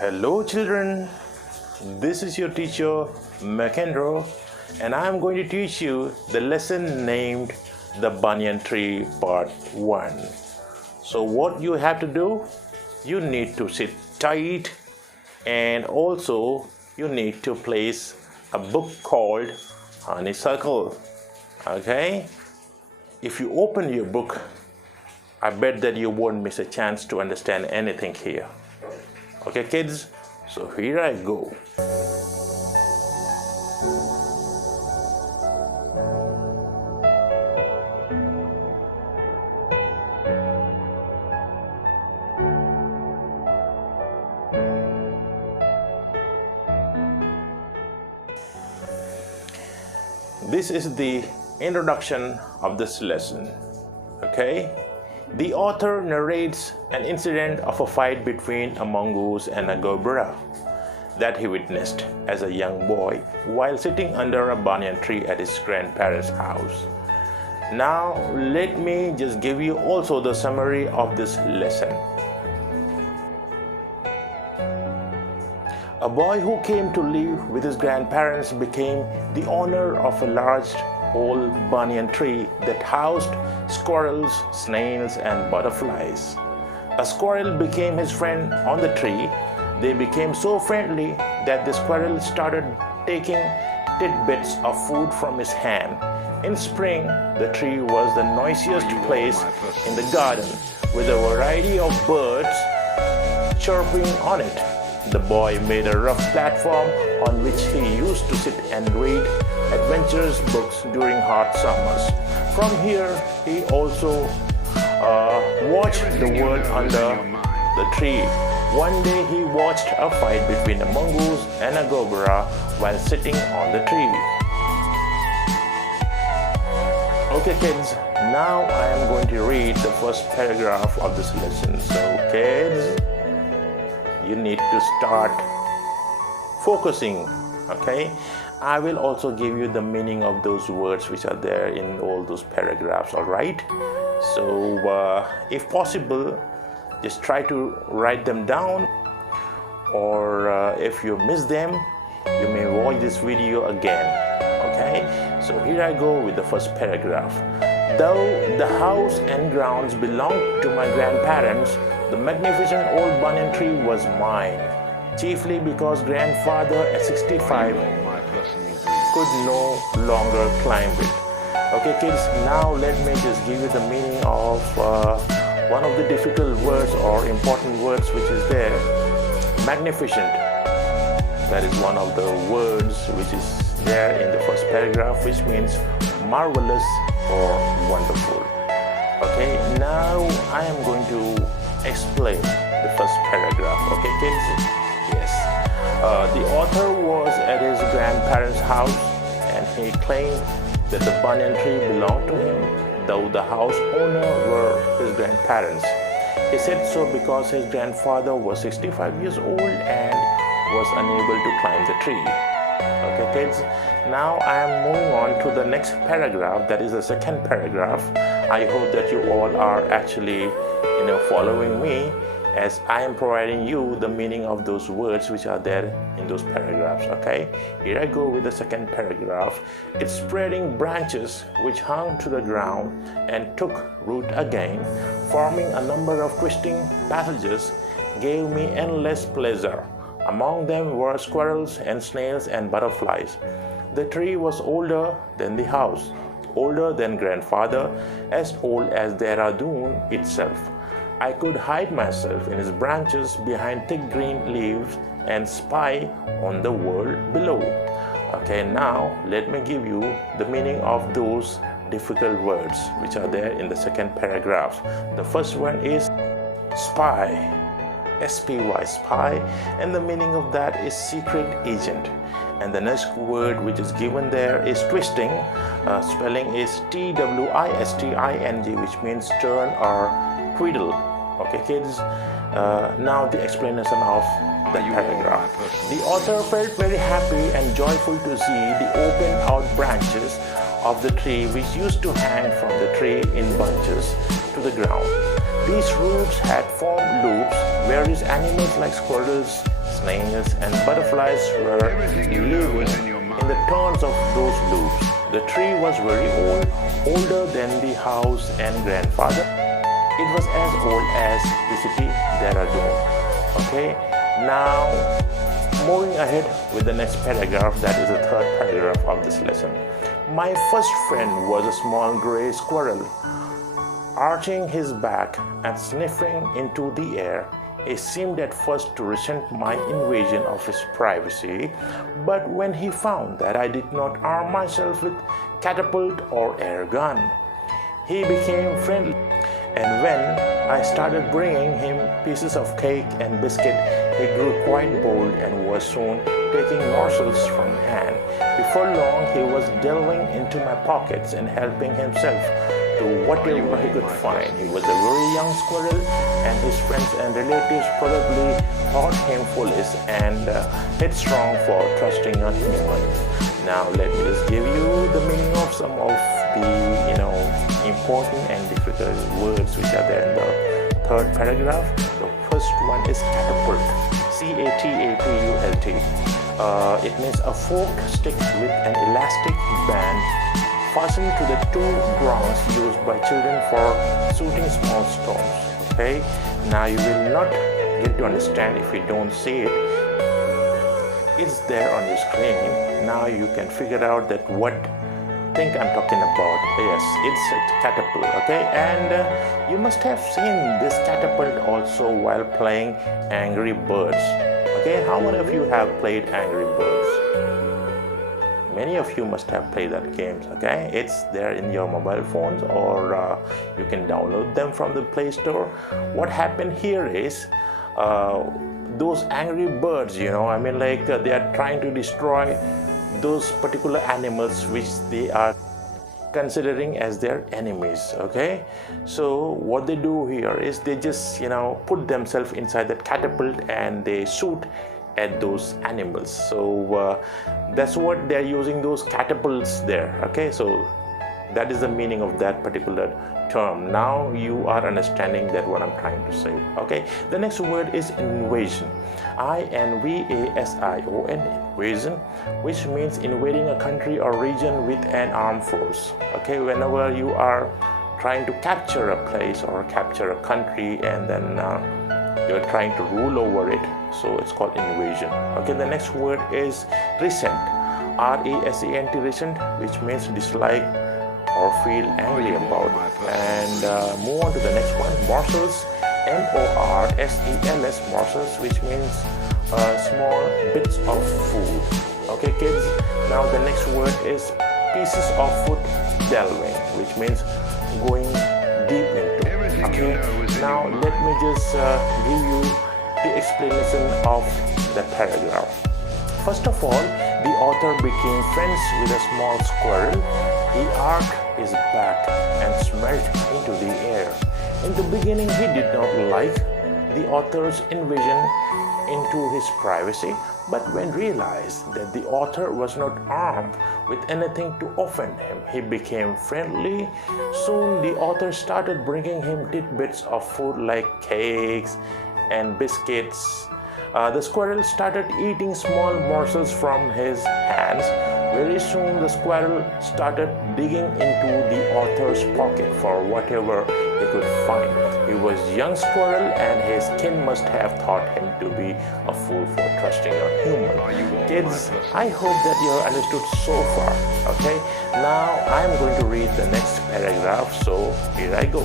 Hello children, this is your teacher MACKENROE and I am going to teach you the lesson named the Banyan Tree Part 1. So what you have to do, you need to sit tight and also you need to place a book called Honeysuckle. Okay? If you open your book, I bet that you won't miss a chance to understand anything here. Okay kids, so here I go. This is the introduction of this lesson. Okay? The author narrates an incident of a fight between a mongoose and a cobra that he witnessed as a young boy while sitting under a banyan tree at his grandparents' house. Now, let me just give you also the summary of this lesson. A boy who came to live with his grandparents became the owner of a large old banyan tree that housed squirrels, snails, and butterflies. A squirrel became his friend on the tree. They became so friendly that the squirrel started taking tidbits of food from his hand. In spring, the tree was the noisiest place in the garden, with a variety of birds chirping on it. The boy made a rough platform on which he used to sit and read adventurous books during hot summers. From here, he also watched the world under the tree. One day, he watched a fight between a mongoose and a cobra while sitting on the tree. Okay kids, now I am going to read the first paragraph of this lesson. So kids, you need to start focusing, okay? I will also give you the meaning of those words which are there in all those paragraphs, all right? So if possible, just try to write them down, or if you miss them, you may watch this video again, okay? So here I go with the first paragraph. Though the house and grounds belonged to my grandparents, the magnificent old banyan tree was mine, chiefly because grandfather at 65 could no longer climb it. Okay kids, now let me just give you the meaning of one of the difficult words or important words which is there. Magnificent. That is one of the words which is there in the first paragraph, which means marvelous or wonderful. Okay, now I am going to explain the first paragraph. Okay kids? Yes. The author was at his grandparents' house and he claimed that the banyan tree belonged to him, though the house owner were his grandparents. He said so because his grandfather was 65 years old and was unable to climb the tree. Okay kids, now I am moving on to the next paragraph, that is the second paragraph. I hope that you all are actually following me as I am providing you the meaning of those words which are there in those paragraphs. Okay, here I go with the second paragraph. Its spreading branches which hung to the ground and took root again, forming a number of twisting passages, gave me endless pleasure. Among them were squirrels and snails and butterflies. The tree was older than the house, older than grandfather, as old as Dehradun itself. I could hide myself in its branches behind thick green leaves and spy on the world below. Okay, now let me give you the meaning of those difficult words which are there in the second paragraph. The first one is spy, S-P-Y, spy, and the meaning of that is secret agent. And the next word which is given there is twisting. Spelling is T-W-I-S-T-I-N-G, which means turn or twiddle. Okay kids, now the explanation of the paragraph. The author felt very happy and joyful to see the open out branches of the tree which used to hang from the tree in bunches to the ground. These roots had formed loops Various animals like squirrels, snails, and butterflies were living in the turns of those loops. The tree was very old, older than the house and grandfather. It was as old as the city Dehradun. Okay, now moving ahead with the next paragraph, that is the third paragraph of this lesson. My first friend was a small gray squirrel. Arching his back and sniffing into the air, he seemed at first to resent my invasion of his privacy, but when he found that I did not arm myself with catapult or air gun, he became friendly. And when I started bringing him pieces of cake and biscuit, he grew quite bold and was soon taking morsels from hand. Before long, he was delving into my pockets and helping himself to whatever he could find. He was a very young squirrel, and his friends and relatives probably thought him foolish and headstrong for trusting a human. Now let me just give you the meaning of some of the important and difficult words which are there in the third paragraph. The first one is catapult. C-A-T-A-P-U-L-T. It means a forked stick with an elastic band fastened to the two prongs used by children for shooting small stones. Okay, now you will not get to understand if you don't see it. It's there on your screen. Now you can figure out that what thing I'm talking about. Yes, it's a catapult. Okay, and you must have seen this catapult also while playing Angry Birds. Okay, how many of you have played Angry Birds? Many of you must have played that game. Okay, it's there in your mobile phones, or you can download them from the Play Store. What happened here is those angry birds, they are trying to destroy those particular animals which they are considering as their enemies. Okay, so what they do here is they just put themselves inside that catapult and they shoot at those animals. So that's what they're using, those catapults there. Okay, so that is the meaning of that particular term. Now you are understanding that what I'm trying to say. Okay, the next word is invasion. I-N-V-A-S-I-O-N, invasion, which means invading a country or region with an armed force. Okay, whenever you are trying to capture a place or capture a country and then you're trying to rule over it, so it's called invasion. Okay, the next word is resent. R-E-S-E-N-T, resent, which means dislike or feel angry about. And move on to the next one, morsels. M-O-R-S-E-L-S, morsels, which means small bits of food. Okay, kids, now the next word is pieces of food, delving, which means going deep into. Okay, now let me just give you the explanation of the paragraph. First of all, the author became friends with a small squirrel. He arched his back and smelt into the air. In the beginning, he did not like the author's invasion into his privacy, but when realized that the author was not armed with anything to offend him, he became friendly. Soon, the author started bringing him tidbits of food like cakes and biscuits. The squirrel started eating small morsels from his hands. Very soon, the squirrel started digging into the author's pocket for whatever he could find. He was a young squirrel, and his kin must have thought him to be a fool for trusting a human. Kids, I hope that you have understood so far. Okay, now I'm going to read the next paragraph, so here I go.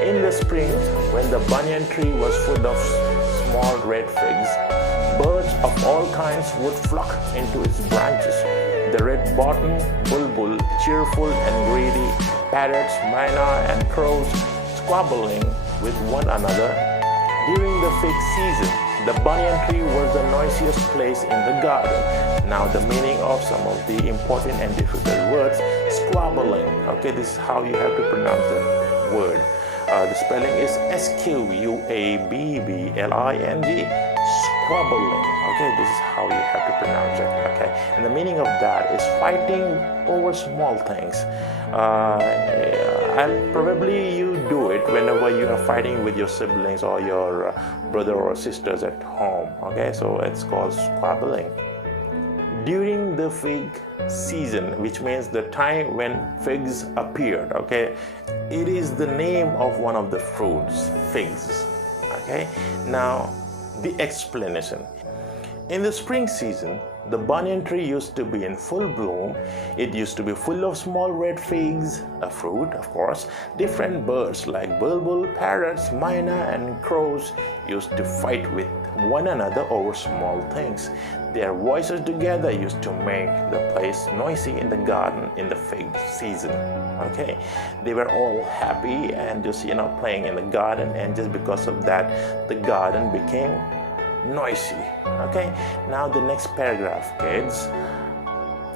In the spring, when the banyan tree was full of small red figs, birds of all kinds would flock into its branches. The red-bottomed bulbul, cheerful and greedy, parrots, myna, and crows squabbling with one another. During the fig season, the banyan tree was the noisiest place in the garden. Now the meaning of some of the important and difficult words, squabbling. Okay, this is how you have to pronounce the word. The spelling is S-Q-U-A-B-B-L-I-N-G, squabbling. Okay, this is how you have to pronounce it. Okay, and the meaning of that is fighting over small things. And probably you do it whenever you are fighting with your siblings or your brother or sisters at home. Okay, so it's called squabbling. During the fig season, which means the time when figs appeared, okay, it is the name of one of the fruits, figs. Okay, now the explanation. In the spring season, the banyan tree used to be in full bloom. It used to be full of small red figs, a fruit, of course. Different birds like bulbul, parrots, myna, and crows used to fight with one another over small things. Their voices together used to make the place noisy in the garden in the fig season. Okay, they were all happy and just playing in the garden, and just because of that, the garden became noisy. Okay, now the next paragraph, kids.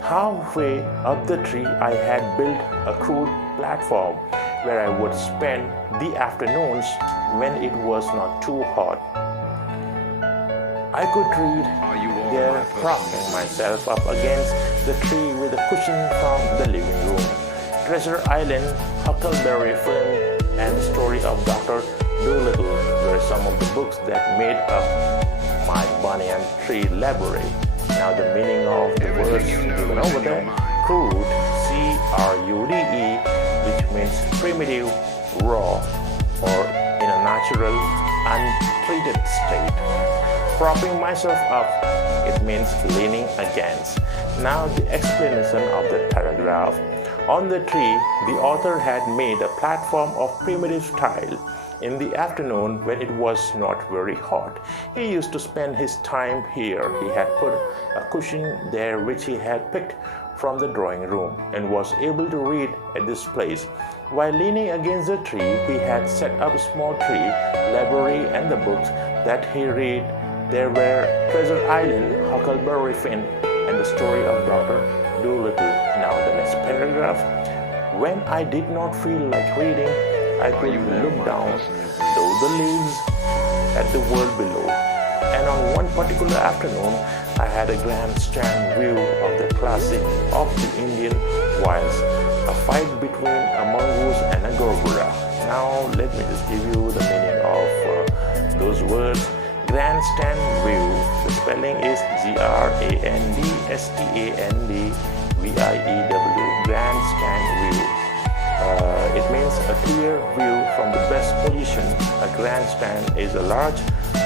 Halfway up the tree, I had built a crude platform where I would spend the afternoons when it was not too hot. I could read there, propping myself up against the tree with a cushion from the living room. Treasure Island, Huckleberry Finn, and the story of Dr. Dolittle were some of the books that made up my banyan tree library. Now the meaning of the words given over there: crude, C-R-U-D-E, which means primitive, raw, or in a natural, untreated state. Propping myself up, it means leaning against. Now the explanation of the paragraph. On the tree, the author had made a platform of primitive style. In the afternoon, when it was not very hot, he used to spend his time here. He had put a cushion there which he had picked from the drawing room and was able to read at this place. While leaning against the tree, he had set up a small tree library, and the books that he read there were Treasure Island, Huckleberry Finn, and the story of Dr. Dolittle. Now the next paragraph. When I did not feel like reading, I could look down through the leaves at the world below. And on one particular afternoon, I had a grandstand view of the classic of the Indian wilds, a fight between a mongoose and a gorilla. Now let me just give you the meaning of those words. Grandstand view, the spelling is Grandstand, grandstand view. It means a clear view from the best position. A grandstand is a large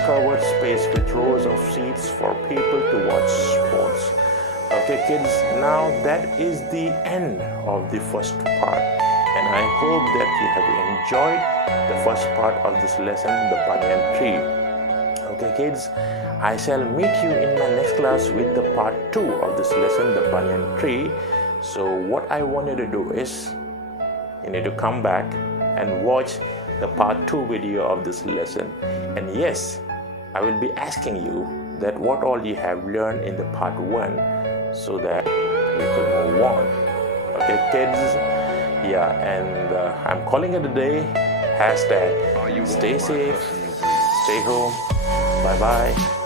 covered space with rows of seats for people to watch sports. Okay kids, now that is the end of the first part, and I hope that you have enjoyed the first part of this lesson, the banyan tree. Okay kids, I shall meet you in my next class with the part 2 of this lesson, the banyan tree. So what I want you to do is, you need to come back and watch the part 2 video of this lesson. And yes, I will be asking you that what all you have learned in the part 1, so that we could move on. Okay kids? Yeah, and I'm calling it a day. Hashtag stay safe, stay home. Bye bye.